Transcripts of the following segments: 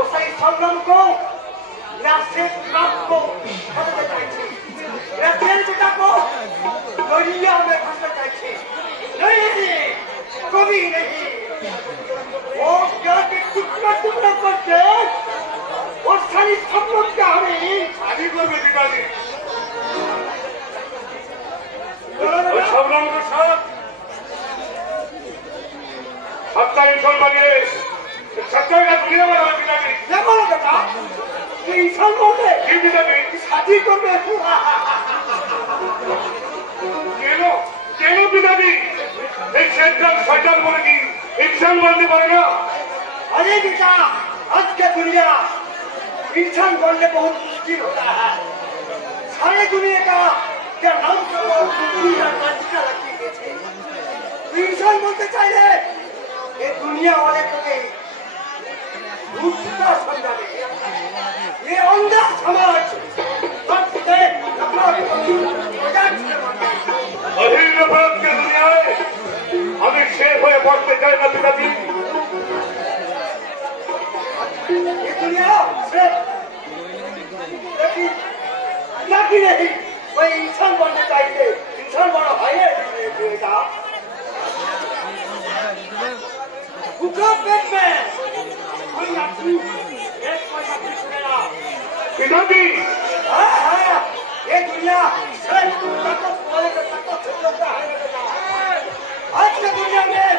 ওসাই সংগ্রামকে রাষ্ট্রের নামকে বদলাতে চাইছে রাষ্ট্রের পিতাকে দলিয়া মে ভাসতে চাইছে কবি নেই ও জলকে টুকরা টুকরা করতে ওর শাড়ির সম্পর্কে আমি আমি করবে বিবাদী সংগ্রাম প্রসাদ ना সংগ্রাম প্রসাদ সত্তা ইনসল বানিয়ে সত্যাটা দুনিয়া বানাবে পিতাজি क्या बोलो बेटा ये इंसान बोलते কি পিতাজি शादी करने কেন কেন পিতাজি এই শেষকাল শয়তান বলে কি ইনসান বলতে পারে না अरे बेटा आज का दुनिया इंसान बनने बहुत मुश्किल होता है सारे दुनिया का क्या नाम से वो दुनिया नाचिका लगती है तो इंसान बोलते चाहिए এ দুনিয়া অনেকে ভূতটা সন্ধানে এ অন্ধা সমাজ। সব পিতায় আপনার অধীন শেষ হয়ে পড়তে চাই না পিতাজি। এ দুনিয়া শেষ নেই ওই ইনসান বনতে চাইলে ইনসান বড় হয় না who come back man. We are two. एक पैसा किस मेरा विनोदी हाँ हाँ ये दुनिया सर तू तक तो बोले तक तो चल रहा है आज की दुनिया में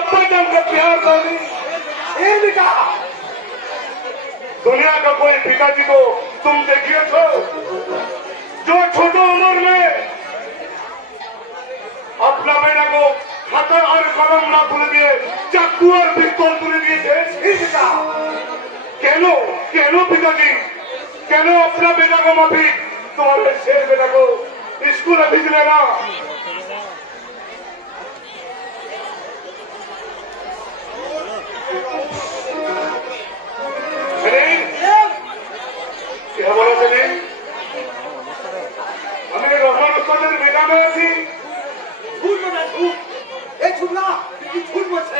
अब्बा जान प्यार दुनिया का कोई पिताजी को तुम देखिए तो जो छोटो उम्र में अपना बेटा को हथर और कलम ना तुले दिए, चाकू और पिस्तौल तुले दिए थे इसका कहलो कहलो पिताजी कहो अपना बेटा को माफ़ी, तुम्हारे शेर बेटा को स्कूल अभी लेना আমি রহমান উৎপাদনের মেদামে আছি? এই ছুটলা কি ছুট বলছে।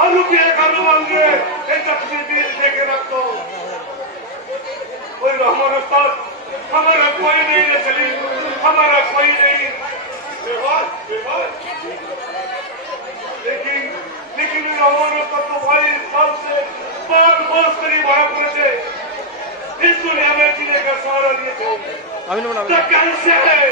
ফারুকের কারও বলবে এটা পৃথিবীর দেখে রাখতো ওই রহমান ওস্তাদ हमारा कोई नहीं नचली हमारा कोई नहीं बेहद बेहद लेकिन लेकिन रहमान उस्ताद को भाई साल से पांच वर्ष करीब भारत में थे इस दुनिया में जीने का सहारा लिए थे तक कैसे है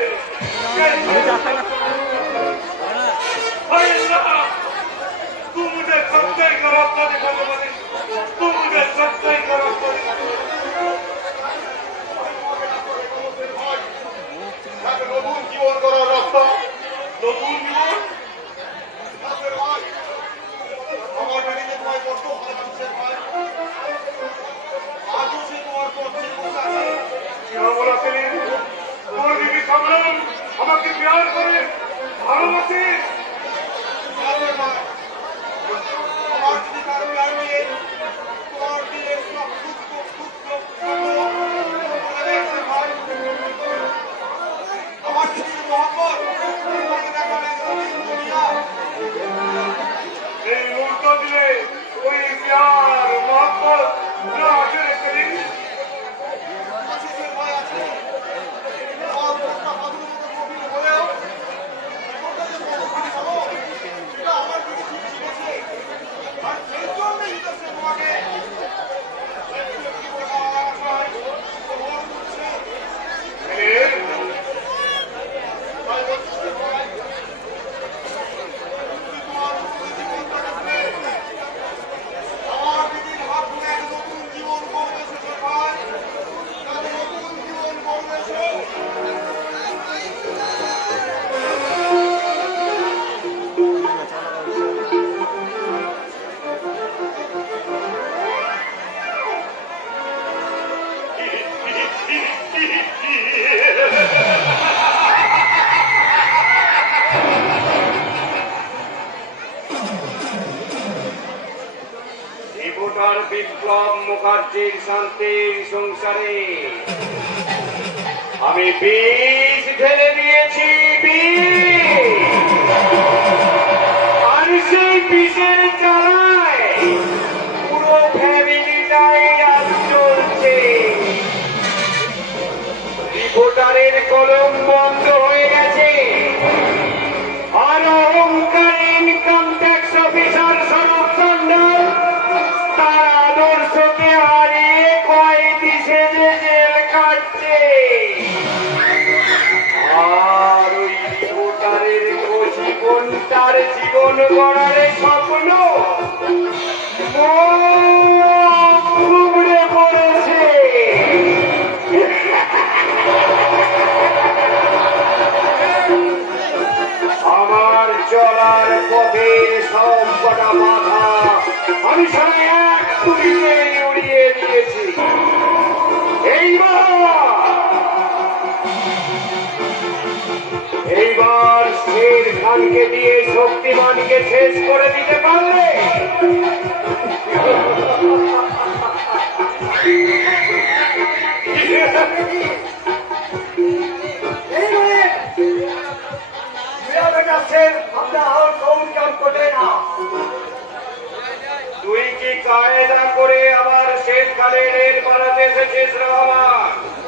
আমাকে প্যার করে ভালোবাসে যাবে ভাই আমার যদি সংসারে। আমি বিষ ঢেলে দিয়েছি আর সেই বিষের পুরো চলছে রিপোর্টারের কলম বন্ধ জীবন গড়ার স্বপ্ন ঘুমড়ে পড়েছে আমার চলার পথে সব বাধা আমি সবাই এক তুলিতে উড়িয়ে দিয়েছি। এইবার এইবার শের খানকে দিয়ে শক্তিমানকে শেষ করে দিতে পারলে তুই কি কায়দা করে আবার শেখ খালেদের পালাতে এসেছিস রহমান মানে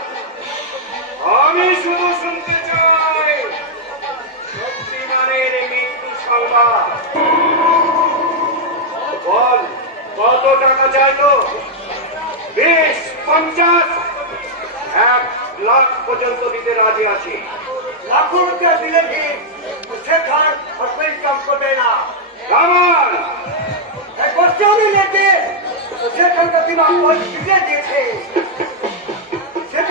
আমি শুধু শুনতে চাই। সত্যিমানের মৃত্যু সংবাদ। বল কত টাকা চাইলো বিশ পঞ্চাশ? এক লাখ পর্যন্ত দিতে রাজি আছি। লাখো রুপিয়া দিলে কি সে খান হসপিটাল কাম করবে না? আমার এক বছর আমি নেতে দিয়েছে। बहुत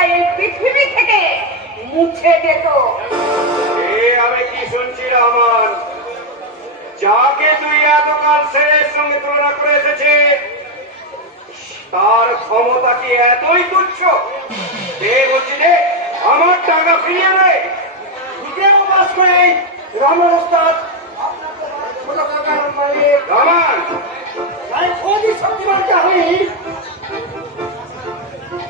তা এই পৃথিবী থেকে মুছে যেত আমি কি শুনছি রহমান যাকে তুই এতকাল শেষের সঙ্গে তুলনা করে এসেছি তার ক্ষমতা কি এতই তুচ্ছ? দে বলছি রে আমার টাকা ফিরিয়ে নে নিজেও বাস করে রামের ওস্তাদ রামান! শক্তিমান আমি काय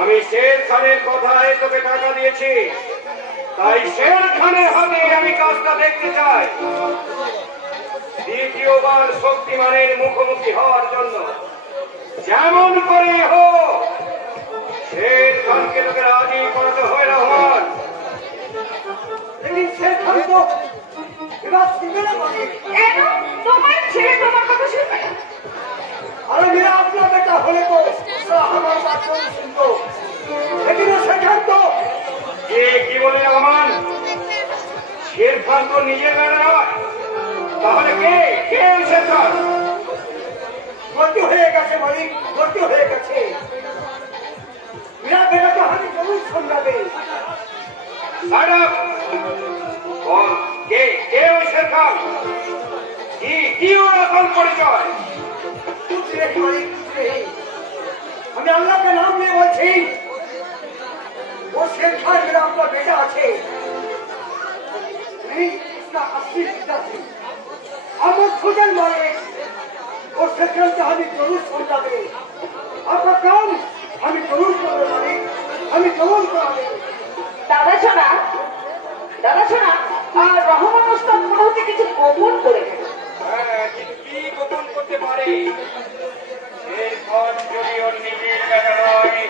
আমি শের খানের কথায় তোকে টাকা দিয়েছি? তাই শের খানের হাতে আমি কাজটা দেখতে চাই। দ্বিতীয়বার শক্তিমানের মুখোমুখি হওয়ার জন্য যেমন করে হোক শের খানকে তোকে রাজি করতে হয় রহমান। শের খান তো কেন আরে মেরা আপনার বেটা হলে শুনতো সেদিনও সে কি বলে আমার শেরখান তো নিজে বেড়া নয় তাহলে কে কে হয়ে গেছে মালিক মৃত্যু হয়ে গেছে মেরা বেটা তো আমি কে কে ওই শেরখান কি কি ওর আসল পরিচয়? আমি আল্লাহকে নাম নিয়ে বলছি। ও শেরখান যেটা আপনার বেটা আছে। আমার সুজন মালিক ও শেরখানকে আমি জরুর সন্তাবে আপনার প্রাণ আমি জরুর করব মালিক আমি জরুর করাবে। দাদা সোনা দাদা সোনা আর রহমান ওস্তাদ মনে হচ্ছে কিছু গোপন করে হ্যাঁ কিন্তু কি গোপন করতে পারে? শের খান যদি ওর নিজের নয়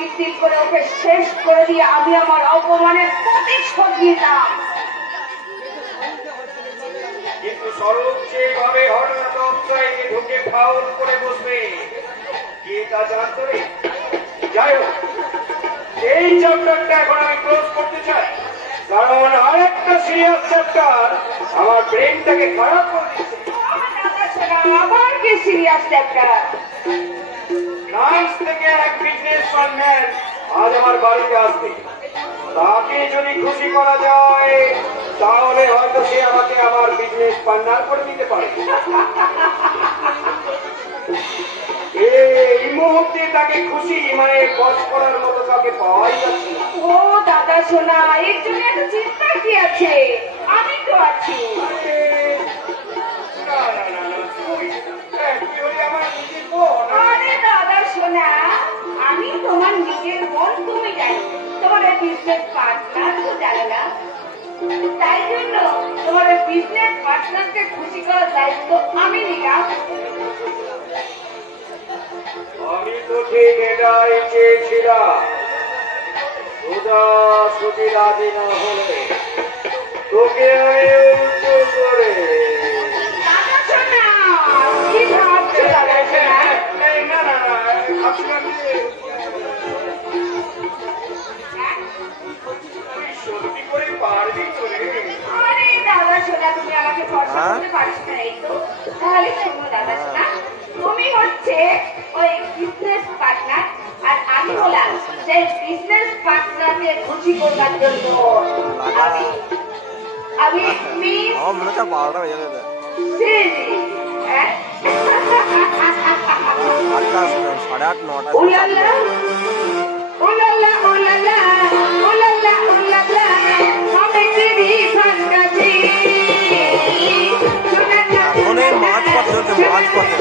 বৃদ্ধি করে ওকে শেষ করে দিয়ে আমি আমার অপমানের প্রতিশোধ নিলাম কিন্তু স্বরূপ যেভাবে হঠাৎ ঢুকে ফাউল করে বসবে। কি তা জানতো রে যাই হোক এই চ্যাপ্টারটা এখন আমি ক্লোজ করতে চাই। কারণ আরেকটা সিরিয়াস চ্যাপ্টার আমার ব্রেনটাকে খারাপ করে দিচ্ছে আবার কি সিরিয়াস চ্যাপ্টার ফ্রান্স থেকে এক বিজনেস ম্যান আজ আমার বাড়িতে আসবে। তাকে যদি খুশি করা যায়, তাহলে হয়তো সে আমাকে আমার বিজনেস পার্টনার করে দিতে পারে। এই মুহূর্তে তাকে খুশি মানে বস করার মতো কাউকে পাওয়াই যাচ্ছে ও দাদা এত চিন্তা কি আছে? আমি তো আছি। বিজনেস পার্টনার তো জানো না। তাই জন্য তোমার বিজনেস পার্টনারকে খুশি করার দায়িত্ব আমি নিলাম। আমি তো ঠিক এটাই চেয়েছিলাম। সোজা সুজি রাজি না হলে তোকে আমি উল্টো করে। না না দাদা শোনা তুমি আমাকে ভরসা করতে পারছ না এই তো তাহলে শোনো দাদা শোনা তুমি হচ্ছে ওই বিজনেস পার্টনার আর আমি হলাম সেই বিজনেস পার্টনারকে খুশি করবার জন্য আমি আমি মিস আমার মনে হচ্ছে বারোটা বেজে যাবে সিরি হ্যাঁ আটটা সাড়ে আট নটা উলালা উলালা উলালা উলালা উলালা আমি তেরি ফন্টাসি এখনই মাঝ পথে চলছে, মাঝ পথে।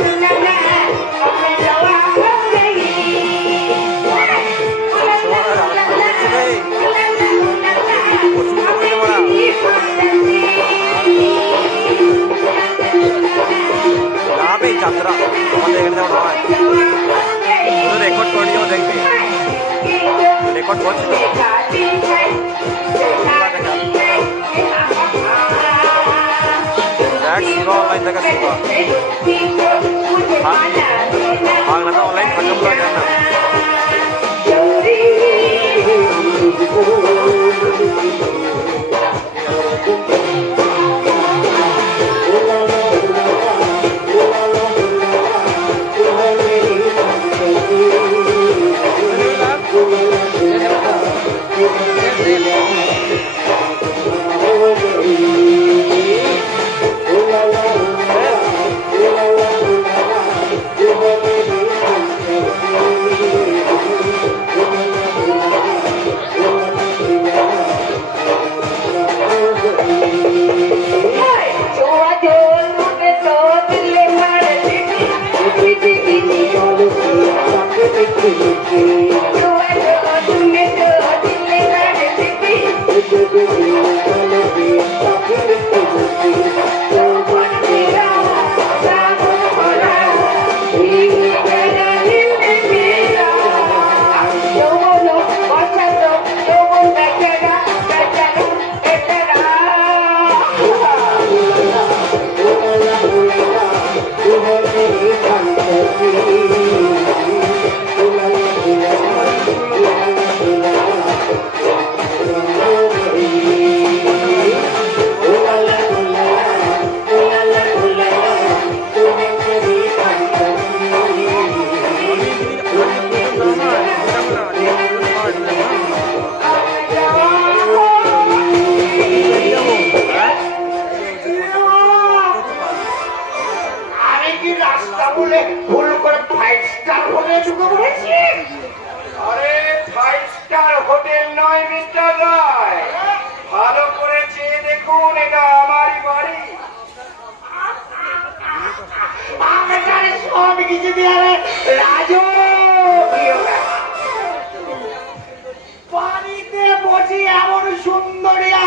আমি যাওয়া হো গই যাবে যাত্রা আমাদের এখানে যেমন হয় রেকর্ড করে নিও দেখবি রেকর্ড করছি তো দেখ শিবা অনলাইন থেকে শিবা বাংলাটা অনলাইন খতম করে দেয় না আমি দেখুন এটা আমারই বাড়ি। আমি সব কিছু দিয়ে রাজু। বাড়িতে বসে এমন সুন্দরিয়া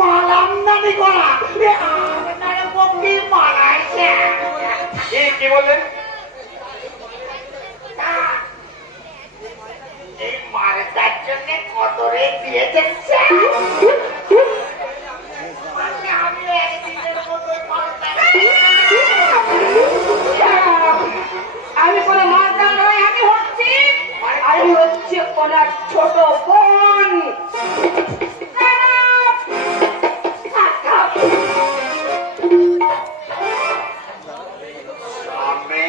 মালামদানি করা। এ আপনার পক্ষে মানাইছে কি বললেন এই মারেটার জন্য কত রে দিয়েছেন ছোট বোন।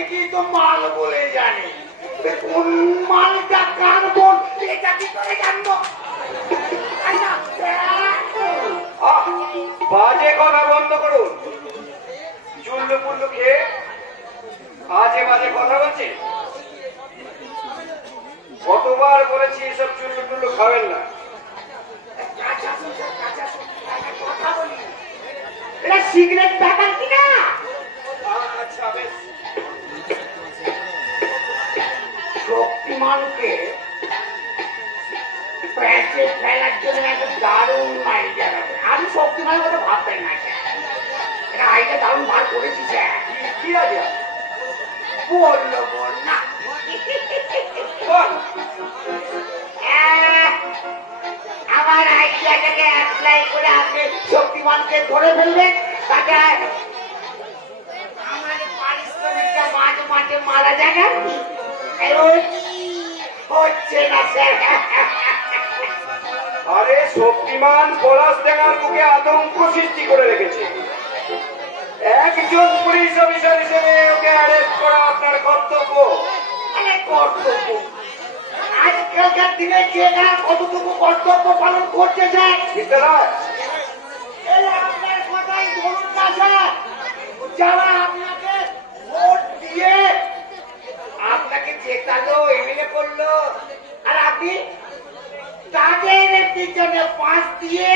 কি তো মাল বলে জানি? কোন মালটা কার বোন? এটা কি করে জানব? আচ্ছা, বাজে কথা বন্ধ করুন। চুল্লু পুল্লু খেয়ে আজে বাজে কথা বলছে? কতবার বলেছি এসব চুল্লু টুল্লু খাবেন না। এটা সিগারেট ব্যাপার কিনা আচ্ছা বেশ। শক্তিমানকে প্যাঁচে ফেলার জন্য একটা দারুণ আইডিয়া আমি শক্তিমানের কথা ভাববেন না। স্যার এটা আইডিয়া দারুণ বার করেছি স্যার। কি- আইডিয়া বলল বল না। আমার আইডিয়াটাকে অ্যাপ্লাই করে আপনি শক্তিমানকে ধরে ফেলবেন তাতে আমার পারিশ্রমিকটা মাঝে মাঝে মারা যায় না হচ্ছে না স্যার আরে শক্তিমান পলাশ দেখার মুখে আতঙ্ক সৃষ্টি করে রেখেছে একজন পুলিশ অফিসার হিসেবে ওকে অ্যারেস্ট করা আপনার কর্তব্য। মানে কর্তব্য? আজকালকার দিনে কে না কতটুকু কর্তব্য পালন করতে চায়? মিস্টার রায় এই আপনার কথাই ধরুন না স্যার যারা আপনাকে ভোট দিয়ে আপনাকে জেতালো এমএলএ করল আর আপনি তাদের পিছনে পাঁচ দিয়ে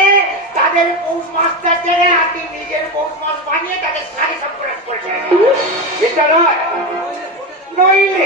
তাদের পৌষ মাস্টার ছেড়ে আপনি নিজের পৌষ মাস বানিয়ে তাদের সাড়ে সরবরাহ করেছেন। নইলে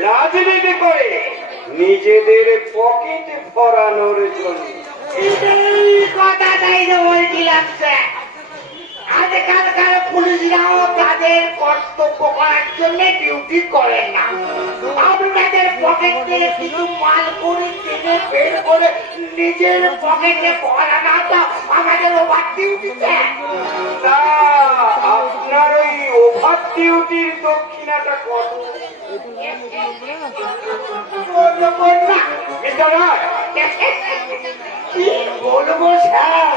রাজনীতি করে নিজেদের পকেট ভরানোর জন্য। এই কথাটাই তো বলছিলাম স্যার। আজকালকার পুলিশরাও তাদের কর্তব্য করার জন্য ডিউটি করেন না। আপনাদের পকেট থেকে কিছু মাল করে টেনে বের করে নিজের পকেটে ভরা না তো আমাদের ওভার ডিউটি স্যার আপনার ওই ওভার ডিউটির দক্ষিণাটা কত? কি বলব স্যার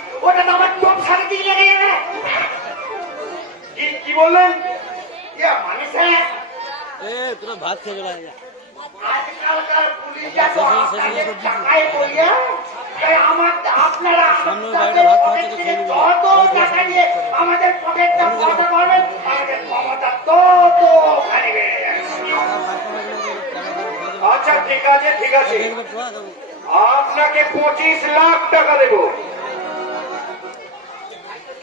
ওটা তো আমার টপ সাড়ে তিন লেগে যাবে। কি কি বললেন? ইয়া মানে স্যার এ তোরা ভাত খেয়ে বেড়া আজকালকার পুলিশরা তো আপনাদের টাকায় বলিয়া আমার আপনারা আপনাদের পকেট থেকে যত টাকা দিয়ে আমাদের পকেটটা ভরাতে পারবেন আমাদের ক্ষমতা তত ওখানে বেড়ে যাবে আচ্ছা ঠিক আছে ঠিক আছে। আপনাকে পঁচিশ লাখ টাকা দেব।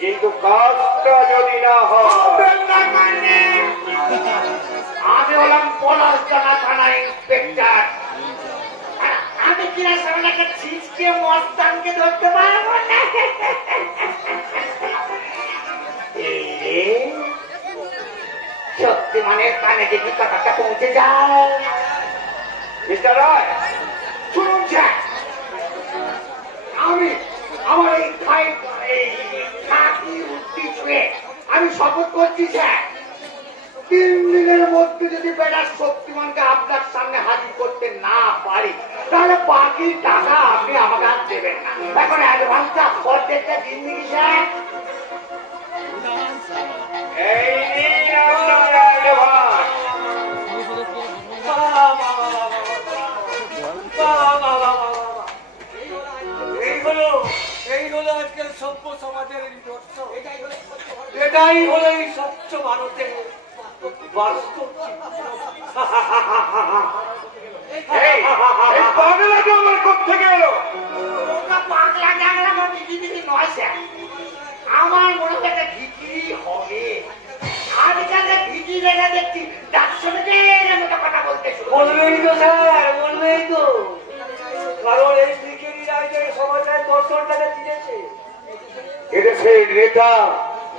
কিন্তু কাজটা যদি না হয় মানে? আমি হলাম থানার ইন্সপেক্টর। আমি কিনা সামনে ছিচকে মস্তানকে ধরতে পারব না? রে, শক্তিমানের কানে দেখি কথাটা পৌঁছে যায়? মিস্টার রায়। শুনুন আমি আমার এই খাই এই খাকি আমি শপথ করছি, স্যার। তিন দিনের মধ্যে যদি বেড়ার শক্তিমানকে আপনার সামনে হাজির করতে না পারি, তাহলে বাকি টাকা আপনি আমাকে আর দেবেন না। এখন অ্যাডভান্সটা অর্ধেকটা দিন দিকে স্যার। এটাই হলো এই স্বচ্ছ ভারতের বাস্তব এই এই পাগলাটা আমার কোত্থেকে এলো? পাগলা ডাগলা বিধি বিধি নয় স্যার। আমার মনে হয় একটা ভিকিরি হবে। আজকাল ভিকি লেগে দেখছি ডাকশনের মতো কথা বলতে বলবেই তো স্যার বলবেই তো। কারণ এই দিকেরই সমাজের দর্শনটাকে দিয়েছে এদেশের নেতা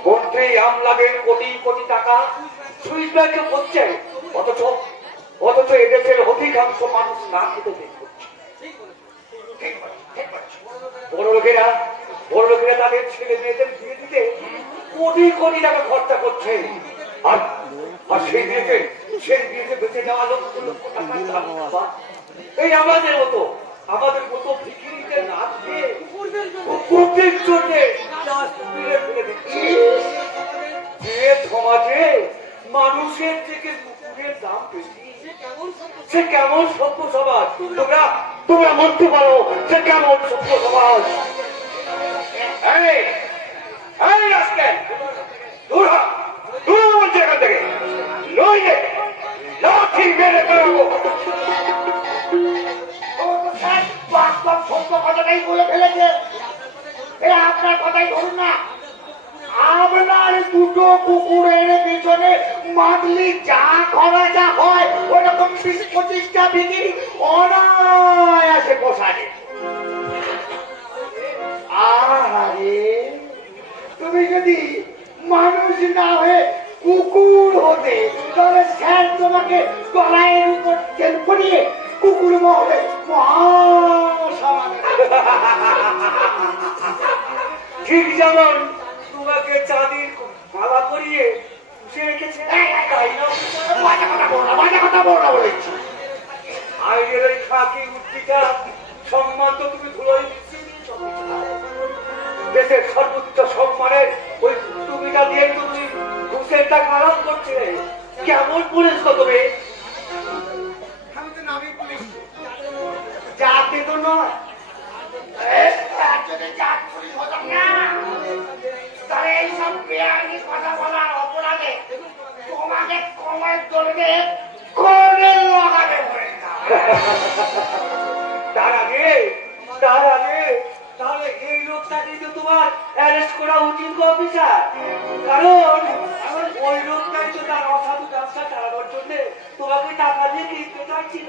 মন্ত্রী আমলাদের কোটি কোটি টাকা সুইস ব্যাংকে হচ্ছে অথচ অথচ এদেশের অধিকাংশ মানুষ না খেতে করছে। বড় লোকেরা বড় লোকেরা তাদের ছেলে মেয়েদের বিয়ে দিতে কোটি কোটি টাকা খরচা করছে আর আর সেই বিয়েতে সেই বিয়েতে বেঁচে যাওয়া দাম। এই আমাদের মতো আমাদের মতো ভিখিরিদের না দিয়ে কুকুরদের জন্য। যে সমাজে মানুষের থেকে কুকুরের দাম বেশি সে কেমন সভ্য সমাজ? তোমরা তোমরা বলতে পারো সে কেমন সভ্য সমাজ? দূর দূর এখান থেকে। লাঠি মেরে ফেলাবো কথাটাই বলে ফেলেছে। এ, আপনার কথাই ধরুন না। আপনার দুটো কুকুরের পিছনে মান্থলি যা খরচা হয়, ওরকম বিশ পঁচিশটা বিক্রি অনায়াসে পোষাবে। আরে তুমি যদি মানুষ না হয়ে কুকুর হতে, তাহলে স্যার তোমাকে গলায়ের উপর তেল করিয়ে কুকুর মহলে মহাসামান ঠিক যেমন তোমাকে চাঁদির মালা পরিয়ে পুষে রেখেছে আইনের ওই খাকি উত্তিকা সম্মান তো তুমি দিয়েছ। দেশের সর্বোচ্চ সম্মানের ওই তুমিটা দিয়ে তুমি ঘুষের টাকা আরাম করছিলে কেমন পুলিশ গো তুমি আমি তো পুলিশ জাতি তো নয় এই লোকটাকে তো তোমার উচিত গো আমার ওই লোকটাই তো তার অসাধু ব্যবসা তোমাকে টাকা দিয়ে কিনতে চাইছিল।